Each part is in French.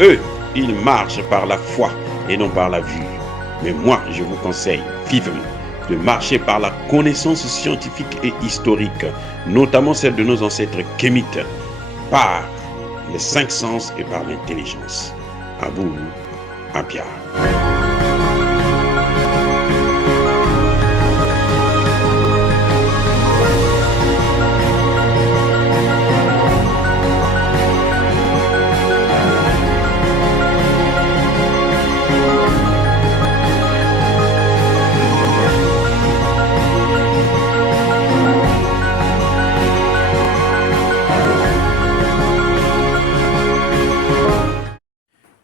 Eux, ils marchent par la foi et non par la vue. Mais moi, je vous conseille vivement de marcher par la connaissance scientifique et historique, notamment celle de nos ancêtres kémites, par les cinq sens et par l'intelligence. Abou Apia.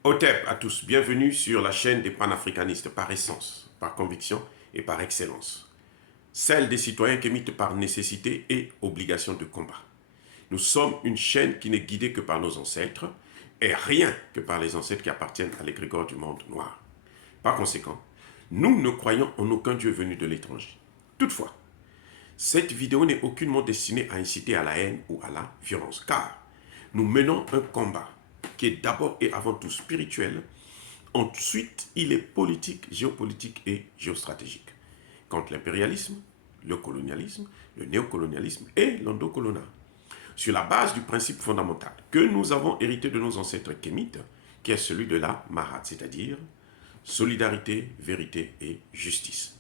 Otep à tous, bienvenue sur la chaîne des panafricanistes par essence, par conviction et par excellence. Celle des citoyens kémites par nécessité et obligation de combat. Nous sommes une chaîne qui n'est guidée que par nos ancêtres et rien que par les ancêtres qui appartiennent à l'égrégore du monde noir. Par conséquent, nous ne croyons en aucun dieu venu de l'étranger. Toutefois, cette vidéo n'est aucunement destinée à inciter à la haine ou à la violence, car nous menons un combat qui est d'abord et avant tout spirituel. Ensuite, il est politique, géopolitique et géostratégique. Contre l'impérialisme, le colonialisme, le néocolonialisme et l'endocolonial. Sur la base du principe fondamental que nous avons hérité de nos ancêtres kémites, qui est celui de la Mahat, c'est-à-dire solidarité, vérité et justice.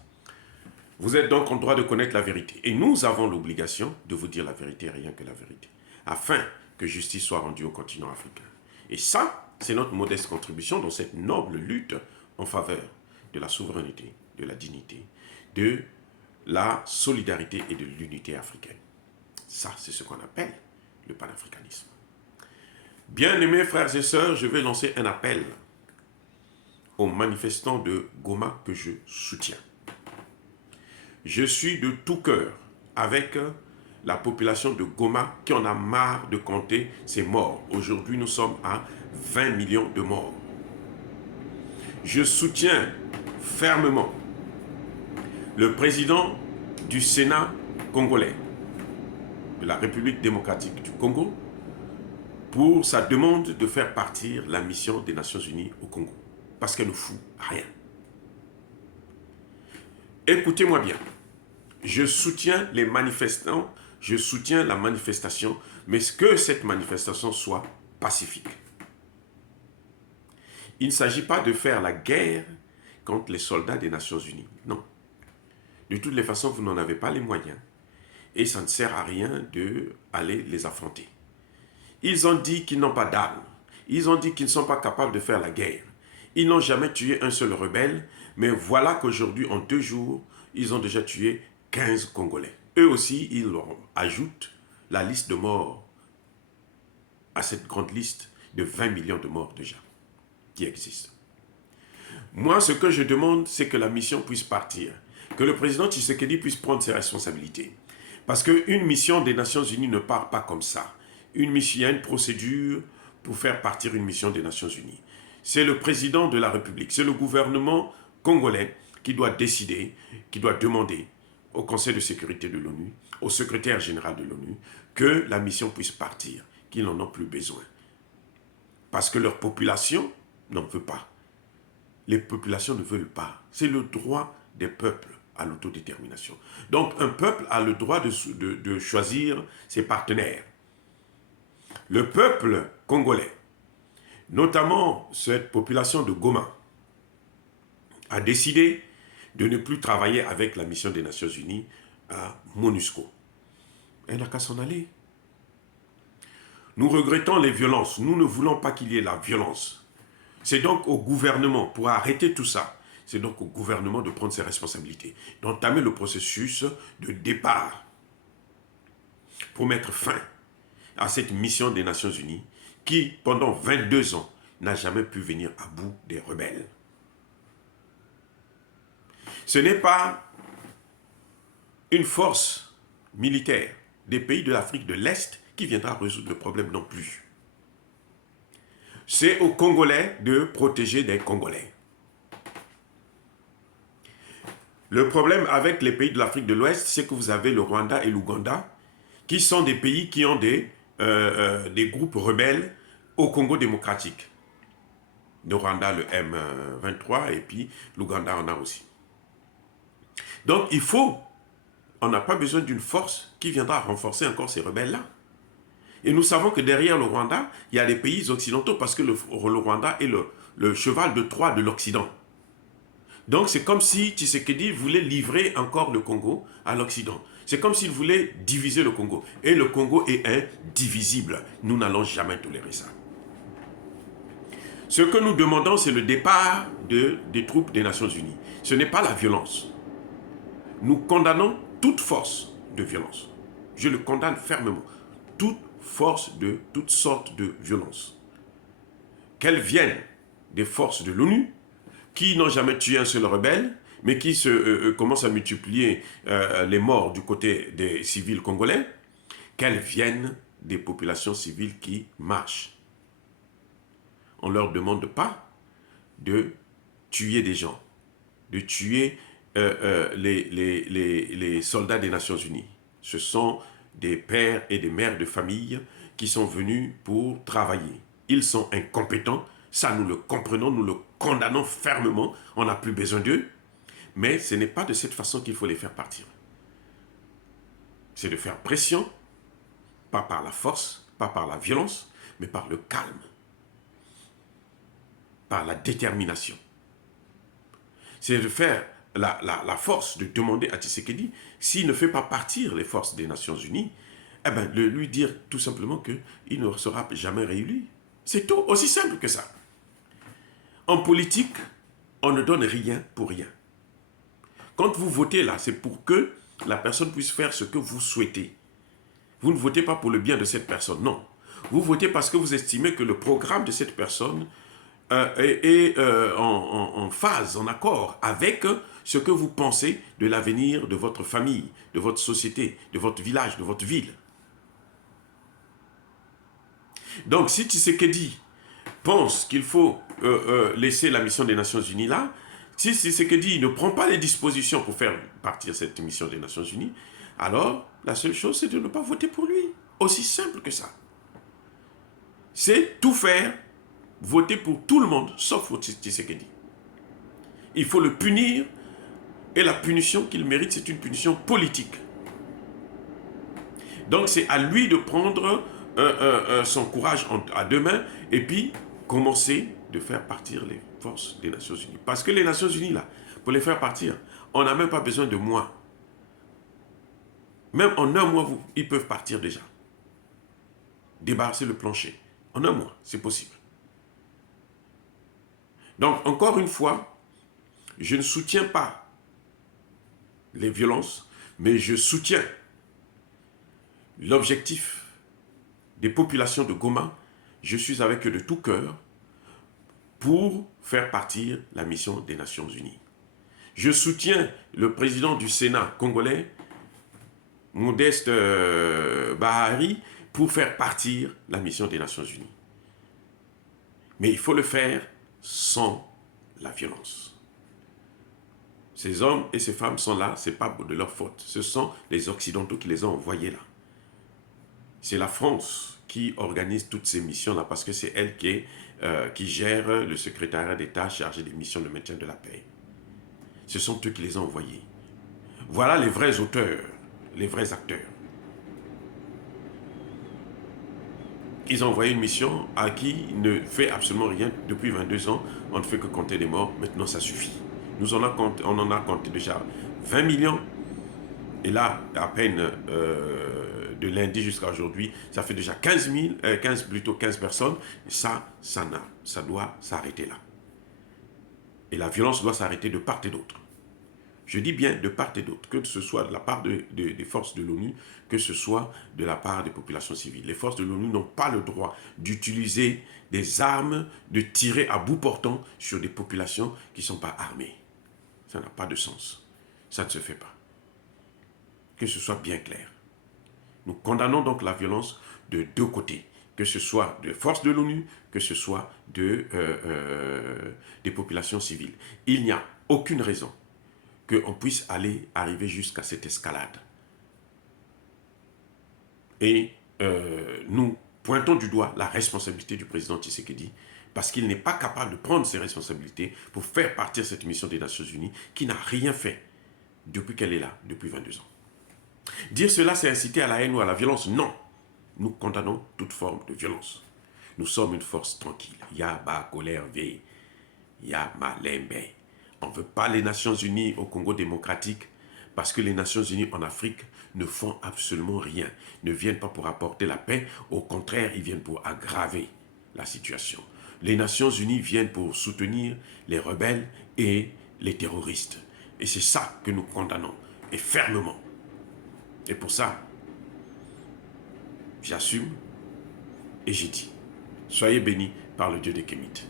Vous êtes donc en droit de connaître la vérité. Et nous avons l'obligation de vous dire la vérité et rien que la vérité, afin que justice soit rendue au continent africain. Et ça, c'est notre modeste contribution dans cette noble lutte en faveur de la souveraineté, de la dignité, de la solidarité et de l'unité africaine. Ça, c'est ce qu'on appelle le panafricanisme. Bien-aimés frères et sœurs, je vais lancer un appel aux manifestants de Goma que je soutiens. Je suis de tout cœur avec la population de Goma qui en a marre de compter ses morts. Aujourd'hui, nous sommes à 20 millions de morts. Je soutiens fermement le président du Sénat congolais, de la République démocratique du Congo, pour sa demande de faire partir la mission des Nations Unies au Congo, parce qu'elle ne fout rien. Écoutez-moi bien, je soutiens les manifestants, je soutiens la manifestation, mais que cette manifestation soit pacifique. Il ne s'agit pas de faire la guerre contre les soldats des Nations Unies, non. De toutes les façons, vous n'en avez pas les moyens. Et ça ne sert à rien d'aller les affronter. Ils ont dit qu'ils n'ont pas d'armes. Ils ont dit qu'ils ne sont pas capables de faire la guerre. Ils n'ont jamais tué un seul rebelle, mais voilà qu'aujourd'hui, en 2 jours, ils ont déjà tué 15 Congolais. Eux aussi, ils ajoutent la liste de morts à cette grande liste de 20 millions de morts déjà qui existent. Moi, ce que je demande, c'est que la mission puisse partir, que le président Tshisekedi puisse prendre ses responsabilités. Parce qu'une mission des Nations Unies ne part pas comme ça. Il y a une procédure pour faire partir une mission des Nations Unies. C'est le président de la République, c'est le gouvernement congolais qui doit décider, qui doit demander au Conseil de sécurité de l'ONU, au secrétaire général de l'ONU, que la mission puisse partir, qu'ils n'en ont plus besoin. Parce que leur population n'en veut pas. Les populations ne veulent pas. C'est le droit des peuples à l'autodétermination. Donc un peuple a le droit de choisir ses partenaires. Le peuple congolais, notamment cette population de Goma, a décidé de ne plus travailler avec la mission des Nations Unies à MONUSCO. Elle n'a qu'à s'en aller. Nous regrettons les violences. Nous ne voulons pas qu'il y ait la violence. C'est donc au gouvernement, pour arrêter tout ça, c'est donc au gouvernement de prendre ses responsabilités, d'entamer le processus de départ pour mettre fin à cette mission des Nations Unies qui, pendant 22 ans, n'a jamais pu venir à bout des rebelles. Ce n'est pas une force militaire des pays de l'Afrique de l'Est qui viendra résoudre le problème non plus. C'est aux Congolais de protéger des Congolais. Le problème avec les pays de l'Afrique de l'Ouest, c'est que vous avez le Rwanda et l'Ouganda, qui sont des pays qui ont des groupes rebelles au Congo démocratique. Le Rwanda, le M23, et puis l'Ouganda en a aussi. Donc il faut, on n'a pas besoin d'une force qui viendra renforcer encore ces rebelles-là. Et nous savons que derrière le Rwanda, il y a les pays occidentaux parce que le Rwanda est le cheval de Troie de l'Occident. Donc c'est comme si Tshisekedi voulait livrer encore le Congo à l'Occident. C'est comme s'il voulait diviser le Congo. Et le Congo est indivisible. Nous n'allons jamais tolérer ça. Ce que nous demandons, c'est le départ des troupes des Nations Unies. Ce n'est pas la violence. Nous condamnons toute force de violence. Je le condamne fermement. Toute force de toutes sortes de violence. Qu'elles viennent des forces de l'ONU, qui n'ont jamais tué un seul rebelle, mais qui commencent à multiplier les morts du côté des civils congolais, qu'elles viennent des populations civiles qui marchent. On ne leur demande pas de tuer des gens, de tuer les soldats des Nations Unies. Ce sont des pères et des mères de famille qui sont venus pour travailler. Ils sont incompétents, ça nous le comprenons, nous le condamnons fermement, on n'a plus besoin d'eux, mais ce n'est pas de cette façon qu'il faut les faire partir. C'est de faire pression, pas par la force, pas par la violence, mais par le calme, par la détermination. C'est de faire la force de demander à Tshisekedi, s'il ne fait pas partir les forces des Nations Unies, eh bien, de lui dire tout simplement qu'il ne sera jamais réélu. C'est tout, aussi simple que ça. En politique, on ne donne rien pour rien. Quand vous votez là, c'est pour que la personne puisse faire ce que vous souhaitez. Vous ne votez pas pour le bien de cette personne, non. Vous votez parce que vous estimez que le programme de cette personne est en phase, en accord avec ce que vous pensez de l'avenir de votre famille, de votre société, de votre village, de votre ville. Donc, si Tshisekedi pense qu'il faut laisser la mission des Nations Unies là, si Tshisekedi ne prend pas les dispositions pour faire partir cette mission des Nations Unies, alors la seule chose, c'est de ne pas voter pour lui. Aussi simple que ça. C'est tout faire, voter pour tout le monde, sauf pour Tshisekedi. Il faut le punir, et la punition qu'il mérite, c'est une punition politique. Donc c'est à lui de prendre son courage à deux mains, et puis commencer de faire partir les forces des Nations Unies. Parce que les Nations Unies, là, pour les faire partir, on n'a même pas besoin de mois. Même en un mois, ils peuvent partir déjà. Débarrasser le plancher. En un mois, c'est possible. Donc, encore une fois, je ne soutiens pas les violences, mais je soutiens l'objectif des populations de Goma. Je suis avec eux de tout cœur pour faire partir la mission des Nations Unies. Je soutiens le président du Sénat congolais, Modeste Bahari, pour faire partir la mission des Nations Unies. Mais il faut le faire sans la violence. Ces hommes et ces femmes sont là, ce n'est pas de leur faute. Ce sont les Occidentaux qui les ont envoyés là. C'est la France qui organise toutes ces missions-là parce que c'est elle qui gère le secrétariat d'État chargé des missions de maintien de la paix. Ce sont eux qui les ont envoyés. Voilà les vrais auteurs, les vrais acteurs. Ils ont envoyé une mission à qui ne fait absolument rien depuis 22 ans. On ne fait que compter des morts. Maintenant, ça suffit. On en a compté déjà 20 millions. Et là, à peine de lundi jusqu'à aujourd'hui, ça fait déjà 15 personnes. Et ça doit s'arrêter là. Et la violence doit s'arrêter de part et d'autre. Je dis bien de part et d'autre, que ce soit de la part des forces de l'ONU, que ce soit de la part des populations civiles. Les forces de l'ONU n'ont pas le droit d'utiliser des armes, de tirer à bout portant sur des populations qui ne sont pas armées. Ça n'a pas de sens. Ça ne se fait pas. Que ce soit bien clair. Nous condamnons donc la violence de deux côtés, que ce soit des forces de l'ONU, que ce soit des populations civiles. Il n'y a aucune raison qu'on puisse arriver jusqu'à cette escalade. Et nous pointons du doigt la responsabilité du président Tshisekedi parce qu'il n'est pas capable de prendre ses responsabilités pour faire partir cette mission des Nations Unies qui n'a rien fait depuis qu'elle est là, depuis 22 ans. Dire cela, c'est inciter à la haine ou à la violence. Non, nous condamnons toute forme de violence. Nous sommes une force tranquille. Yaba, colère, veille. Yama, lembe. On ne veut pas les Nations Unies au Congo démocratique parce que les Nations Unies en Afrique ne font absolument rien. Ne viennent pas pour apporter la paix. Au contraire, ils viennent pour aggraver la situation. Les Nations Unies viennent pour soutenir les rebelles et les terroristes. Et c'est ça que nous condamnons, et fermement. Et pour ça, j'assume et j'ai dit, soyez bénis par le Dieu des Kémites.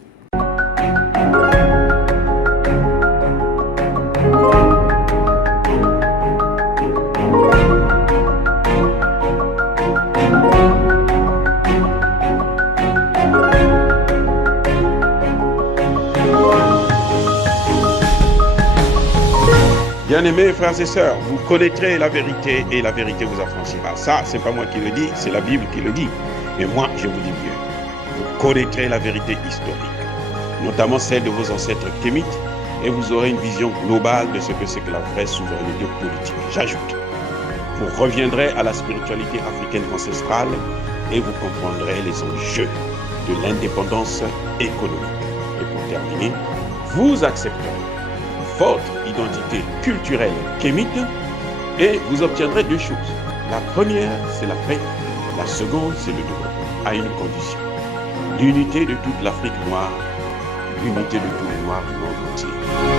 Bien-aimés frères et sœurs, vous connaîtrez la vérité et la vérité vous affranchira. Ça, c'est pas moi qui le dis, c'est la Bible qui le dit. Mais moi, je vous dis mieux. Vous connaîtrez la vérité historique, notamment celle de vos ancêtres kémites, et vous aurez une vision globale de ce que c'est que la vraie souveraineté politique. J'ajoute, vous reviendrez à la spiritualité africaine ancestrale et vous comprendrez les enjeux de l'indépendance économique. Et pour terminer, vous accepterez votre identité culturelle kémite et vous obtiendrez deux choses. La première, c'est la paix. La seconde, c'est le développement, à une condition. L'unité de toute l'Afrique noire, l'unité de tous les Noirs du monde entier.